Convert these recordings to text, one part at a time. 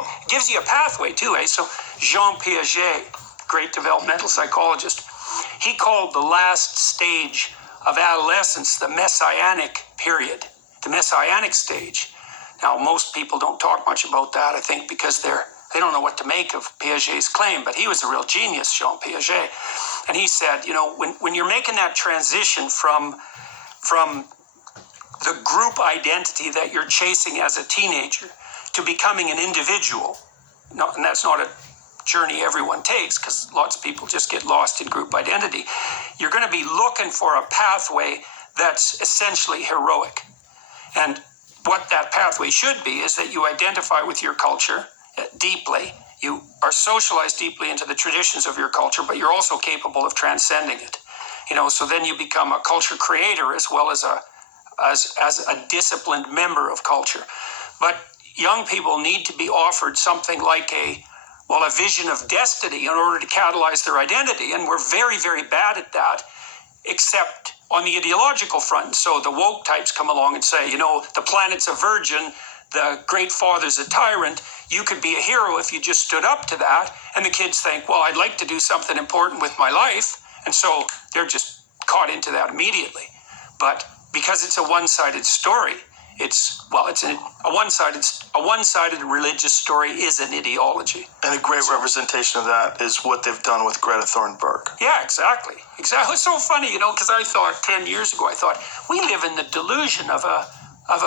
It gives you a pathway too, eh? So Jean Piaget, great developmental psychologist, he called the last stage of adolescence the messianic period, the messianic stage. Now, most people don't talk much about that, I think, because they don't know what to make of Piaget's claim, but he was a real genius, Jean Piaget. And he said, you know, when you're making that transition from the group identity that you're chasing as a teenager to becoming an individual, and that's not a journey everyone takes, because lots of people just get lost in group identity, you're going to be looking for a pathway that's essentially heroic. And what that pathway should be is that you identify with your culture deeply, you are socialized deeply into the traditions of your culture, but you're also capable of transcending it. You know, so then you become a culture creator as well as a disciplined member of culture. But young people need to be offered something like a vision of destiny in order to catalyze their identity. And we're very, very bad at that, except on the ideological front. So the woke types come along and say, you know, the planet's a virgin, the great father's a tyrant. You could be a hero if you just stood up to that. And the kids think, well, I'd like to do something important with my life. And so they're just caught into that immediately. But because it's a one-sided story, a one-sided religious story is an ideology. And a great representation of that is what they've done with Greta Thunberg. Yeah, exactly. It's so funny, you know, because I thought 10 years ago, we live in the delusion of a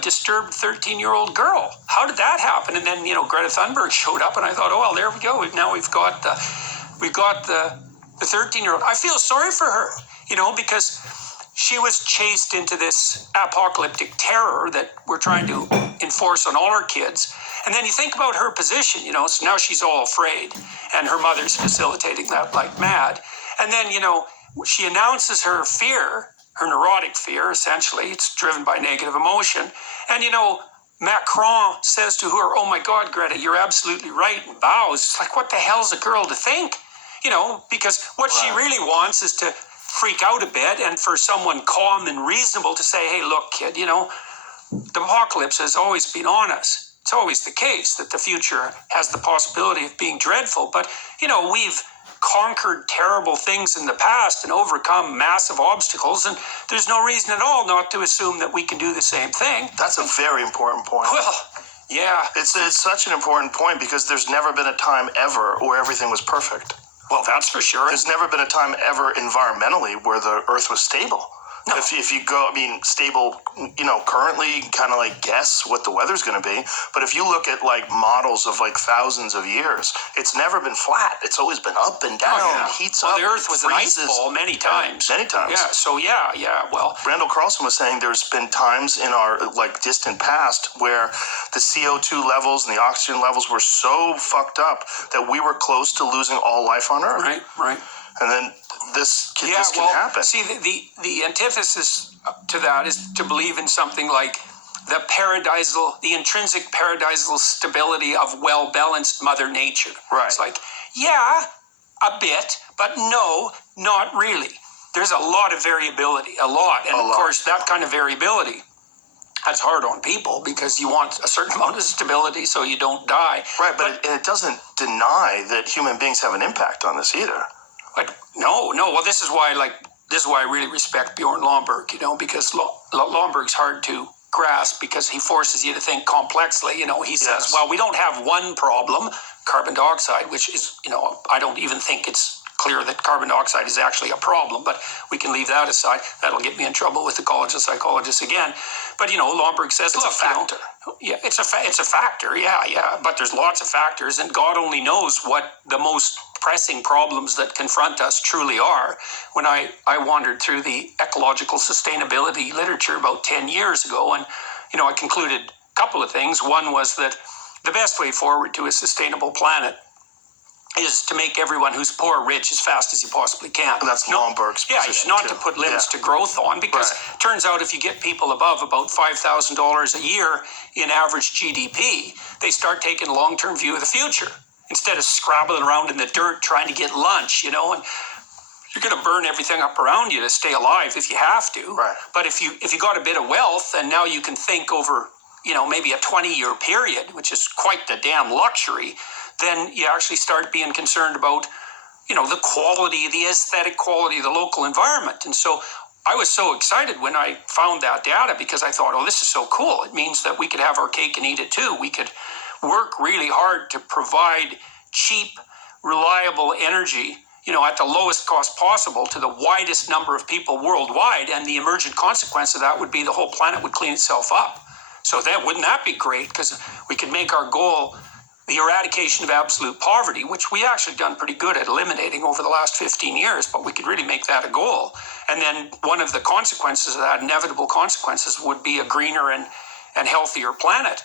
disturbed 13-year-old girl. How did that happen? And then, you know, Greta Thunberg showed up, and I thought, oh, well, there we go. Now we've got the 13-year-old. I feel sorry for her, you know, because she was chased into this apocalyptic terror that we're trying to enforce on all our kids. And then you think about her position, you know, so now she's all afraid, and her mother's facilitating that like mad. And then, you know, she announces her fear, her neurotic fear, essentially. It's driven by negative emotion. And, you know, Macron says to her, oh my God, Greta, you're absolutely right, and bows. It's like, what the hell's a girl to think? You know, because what she really wants is to freak out a bit, and for someone calm and reasonable to say, hey, look, kid, you know, the apocalypse has always been on us. It's always the case that the future has the possibility of being dreadful, but, you know, we've conquered terrible things in the past and overcome massive obstacles, and there's no reason at all not to assume that we can do the same thing. That's a very important point. Well, yeah. It's such an important point, because there's never been a time ever where everything was perfect. Well, that's for sure. There's never been a time ever environmentally where the Earth was stable. No. If you go, I mean, stable, you know, currently you can kind of like guess what the weather's going to be. But if you look at like models of like thousands of years, it's never been flat. It's always been up and down. Oh, yeah. Heats well, up. The Earth was freezes. an ice ball many times. Many times. Yeah. So yeah. Well, Randall Carlson was saying there's been times in our like distant past where the CO2 levels and the oxygen levels were so fucked up that we were close to losing all life on Earth. Right. And then this can happen. See, the antithesis to that is to believe in something like the intrinsic paradisal stability of well-balanced Mother Nature. Right. It's like, yeah, a bit, but no, not really. There's a lot of variability, a lot. And of course, that kind of variability, that's hard on people, because you want a certain amount of stability so you don't die. Right, but it doesn't deny that human beings have an impact on this either. Like, no. Well, this is why I really respect Bjorn Lomborg, you know, because Lomborg's hard to grasp because he forces you to think complexly. You know, he says, well, we don't have one problem, carbon dioxide, which is, you know, I don't even think it's clear that carbon dioxide is actually a problem, but we can leave that aside. That'll get me in trouble with the College of Psychologists again. But, you know, Lomborg says, it's a factor. You know, yeah, it's a factor, yeah. But there's lots of factors, and God only knows what the most pressing problems that confront us truly are. When I wandered through the ecological sustainability literature about 10 years ago, and, you know, I concluded a couple of things. One was that the best way forward to a sustainable planet is to make everyone who's poor rich as fast as you possibly can. And that's Lomborg's position, not to put limits to growth on, because it turns out if you get people above about $5,000 a year in average GDP, they start taking a long-term view of the future instead of scrabbling around in the dirt trying to get lunch, you know, and you're going to burn everything up around you to stay alive if you have to. Right. But if you got a bit of wealth and now you can think over, maybe a 20-year period, which is quite the damn luxury, then you actually start being concerned about, the quality, the aesthetic quality of the local environment. And so I was so excited when I found that data, because I thought, oh, this is so cool. It means that we could have our cake and eat it too. We could work really hard to provide cheap, reliable energy, at the lowest cost possible to the widest number of people worldwide. And the emergent consequence of that would be the whole planet would clean itself up. So wouldn't that be great? Because we could make our goal the eradication of absolute poverty, which we actually done pretty good at eliminating over the last 15 years, but we could really make that a goal. And then one of the consequences of that, inevitable consequences, would be a greener and healthier planet.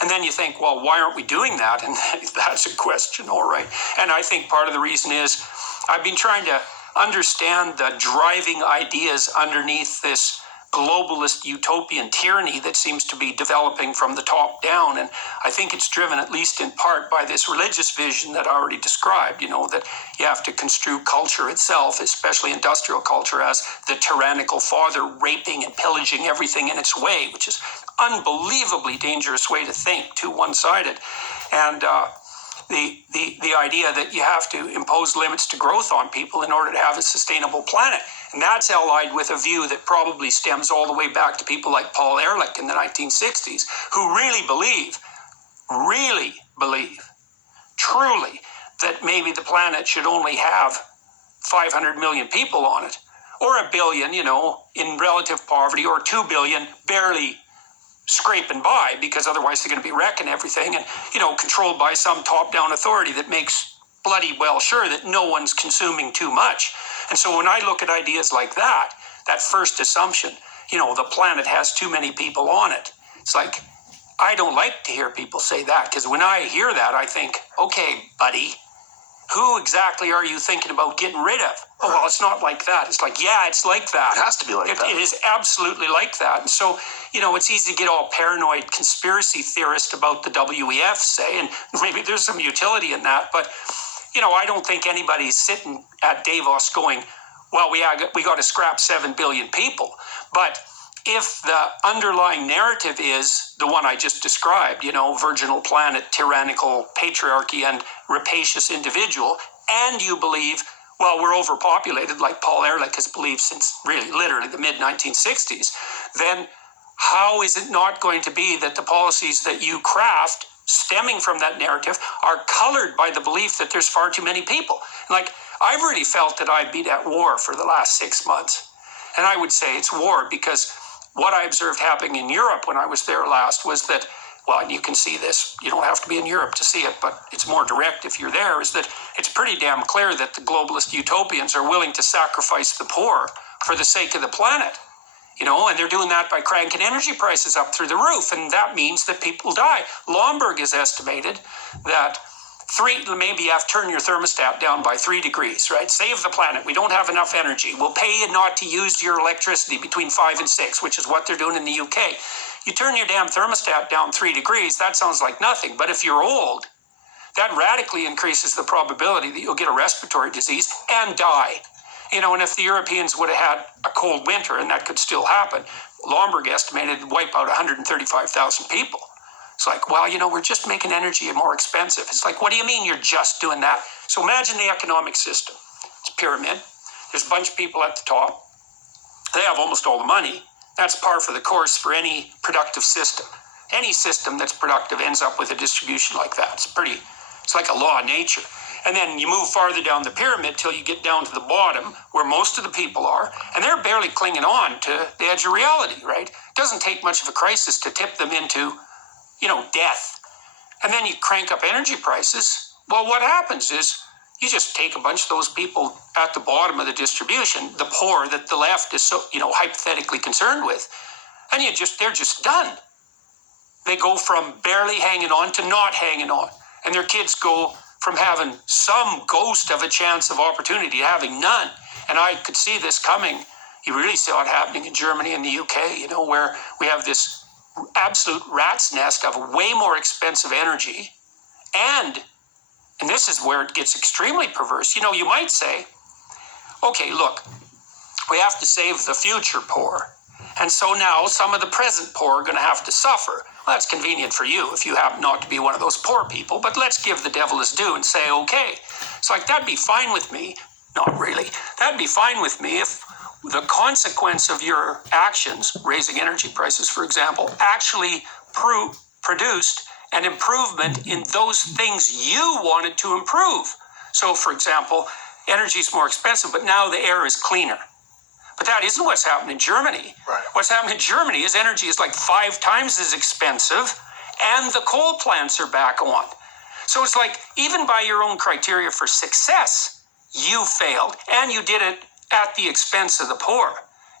And then you think, well, why aren't we doing that? And that's a question, all right. And I think part of the reason is I've been trying to understand the driving ideas underneath this globalist utopian tyranny that seems to be developing from the top down. And I think it's driven, at least in part, by this religious vision that I already described, that you have to construe culture itself, especially industrial culture, as the tyrannical father raping and pillaging everything in its way, which is unbelievably dangerous way to think, too one-sided. And the idea that you have to impose limits to growth on people in order to have a sustainable planet. And that's allied with a view that probably stems all the way back to people like Paul Ehrlich in the 1960s, who really believe, truly, that maybe the planet should only have 500 million people on it, or a billion, in relative poverty, or 2 billion barely scraping by, because otherwise they're going to be wrecking everything, and controlled by some top-down authority that makes bloody well sure that no one's consuming too much. And so when I look at ideas like that first assumption, the planet has too many people on it, it's like, I don't like to hear people say that, because when I hear that, I think, okay, buddy, who exactly are you thinking about getting rid of? Oh, well, it's not like that. It's like, yeah, it's like that. It has to be like that. It is absolutely like that. And so, it's easy to get all paranoid conspiracy theorist about the WEF, say, and maybe there's some utility in that. But, I don't think anybody's sitting at Davos going, well, we got to scrap 7 billion people. But if the underlying narrative is the one I just described, virginal planet, tyrannical patriarchy, and rapacious individual, and you believe, well, we're overpopulated, like Paul Ehrlich has believed since really literally the mid-1960s, then how is it not going to be that the policies that you craft stemming from that narrative are colored by the belief that there's far too many people? Like, I've really felt that I've been at war for the last 6 months. And I would say it's war because what I observed happening in Europe when I was there last was that, well, and you can see this, you don't have to be in Europe to see it, but it's more direct if you're there, is that it's pretty damn clear that the globalist utopians are willing to sacrifice the poor for the sake of the planet. And they're doing that by cranking energy prices up through the roof, and that means that people die. Lomberg has estimated that maybe you have to turn your thermostat down by 3 degrees, right? Save the planet. We don't have enough energy. We'll pay you not to use your electricity between 5 and 6, which is what they're doing in the UK. You turn your damn thermostat down 3 degrees, that sounds like nothing. But if you're old, that radically increases the probability that you'll get a respiratory disease and die. And if the Europeans would have had a cold winter, and that could still happen, Lomberg estimated it'd wipe out 135,000 people. It's like, well, we're just making energy more expensive. It's like, what do you mean you're just doing that? So imagine the economic system. It's a pyramid. There's a bunch of people at the top. They have almost all the money. That's par for the course for any productive system. Any system that's productive ends up with a distribution like that. It's like a law of nature. And then you move farther down the pyramid till you get down to the bottom where most of the people are, and they're barely clinging on to the edge of reality, right? It doesn't take much of a crisis to tip them into death. And then you crank up energy prices. Well, what happens is you just take a bunch of those people at the bottom of the distribution, the poor that the left is so, hypothetically concerned with, and they're just done. They go from barely hanging on to not hanging on. And their kids go from having some ghost of a chance of opportunity to having none. And I could see this coming. You really saw it happening in Germany and the UK, where we have this absolute rat's nest of way more expensive energy. And this is where it gets extremely perverse. You might say, okay, look, we have to save the future poor. And so now some of the present poor are going to have to suffer. Well, that's convenient for you if you happen not to be one of those poor people, but let's give the devil his due and say, okay. It's like, that'd be fine with me. Not really. That'd be fine with me if the consequence of your actions, raising energy prices, for example, actually produced an improvement in those things you wanted to improve. So, for example, energy is more expensive, but now the air is cleaner. But that isn't what's happened in Germany. Right. What's happened in Germany is energy is like 5 times as expensive, and the coal plants are back on. So it's like, even by your own criteria for success, you failed, and you did it at the expense of the poor.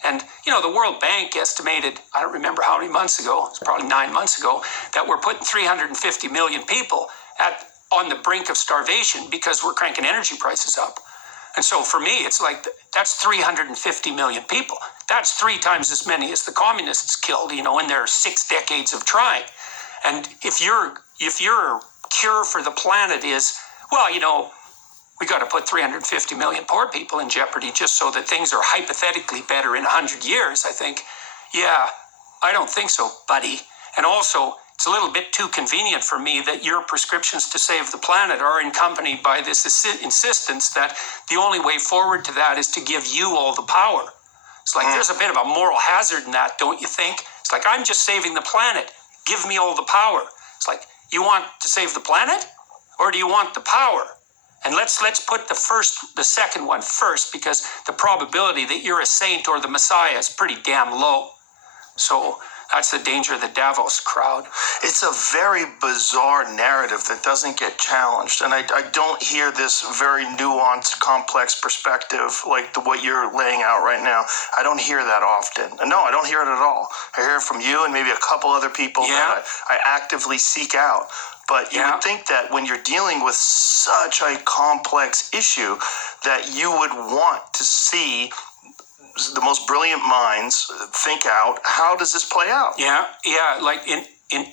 And, you know, the World Bank estimated, I don't remember how many months ago, it's probably 9 months ago, that we're putting 350 million people on the brink of starvation because we're cranking energy prices up. And so for me, it's like, that's 350 million people. That's 3 times as many as the communists killed, you know, in their 6 decades of trying. And if your cure for the planet is, well, you know, we got to put 350 million poor people in jeopardy just so that things are hypothetically better in 100 years, I think, yeah, I don't think so, buddy. And also, it's a little bit too convenient for me that your prescriptions to save the planet are accompanied by this insistence that the only way forward to that is to give you all the power. It's like, there's a bit of a moral hazard in that, don't you think? It's like, I'm just saving the planet. Give me all the power. It's like, you want to save the planet, or do you want the power? And let's put the second one first, because the probability that you're a saint or the Messiah is pretty damn low. So that's the danger of the Davos crowd. It's a very bizarre narrative that doesn't get challenged. And I don't hear this very nuanced, complex perspective like what you're laying out right now. I don't hear that often. No, I don't hear it at all. I hear it from you and maybe a couple other people that I actively seek out. But you would think that when you're dealing with such a complex issue that you would want to see the most brilliant minds think out, how does this play out? Yeah, like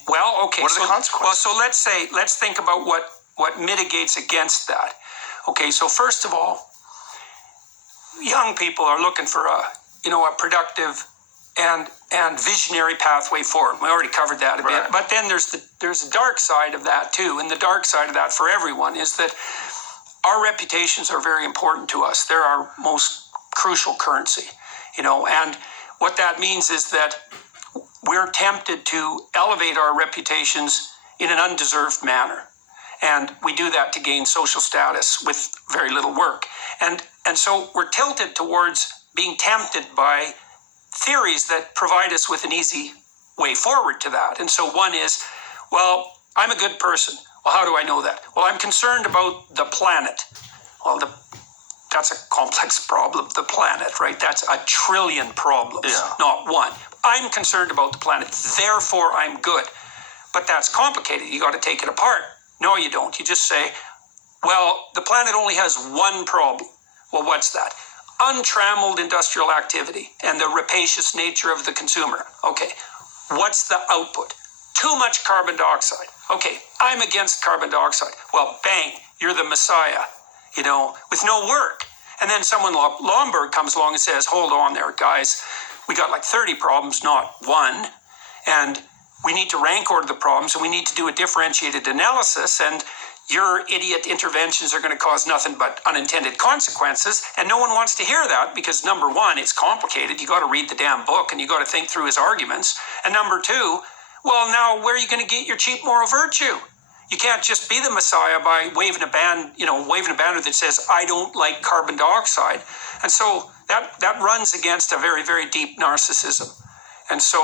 well, okay. What are the consequences? Well, so let's think about what mitigates against that. Okay, so first of all, young people are looking for a productive and visionary pathway forward. We already covered that a bit. But then there's a dark side of that too, and the dark side of that for everyone is that our reputations are very important to us. They're our most crucial currency, and what that means is that we're tempted to elevate our reputations in an undeserved manner, and we do that to gain social status with very little work, and so we're tilted towards being tempted by theories that provide us with an easy way forward to that. And so one is, well, I'm a good person. Well, how do I know that? Well, I'm concerned about the planet. Well, that's a complex problem, the planet, right? That's a trillion problems, not one. I'm concerned about the planet, therefore I'm good. But that's complicated. You got to take it apart. No, you don't. You just say, well, the planet only has one problem. Well, what's that? Untrammeled industrial activity and the rapacious nature of the consumer. Okay, what's the output? Too much carbon dioxide. Okay, I'm against carbon dioxide. Well, bang, you're the Messiah, with no work. And then someone like Lomberg comes along and says, hold on there, guys. We got like 30 problems, not one. And we need to rank order the problems, and we need to do a differentiated analysis. And your idiot interventions are going to cause nothing but unintended consequences. And no one wants to hear that because, number one, it's complicated. You got to read the damn book and you got to think through his arguments. And number two, well, now where are you going to get your cheap moral virtue? You can't just be the Messiah by waving a banner that says, I don't like carbon dioxide. And so that runs against a very, very deep narcissism. And so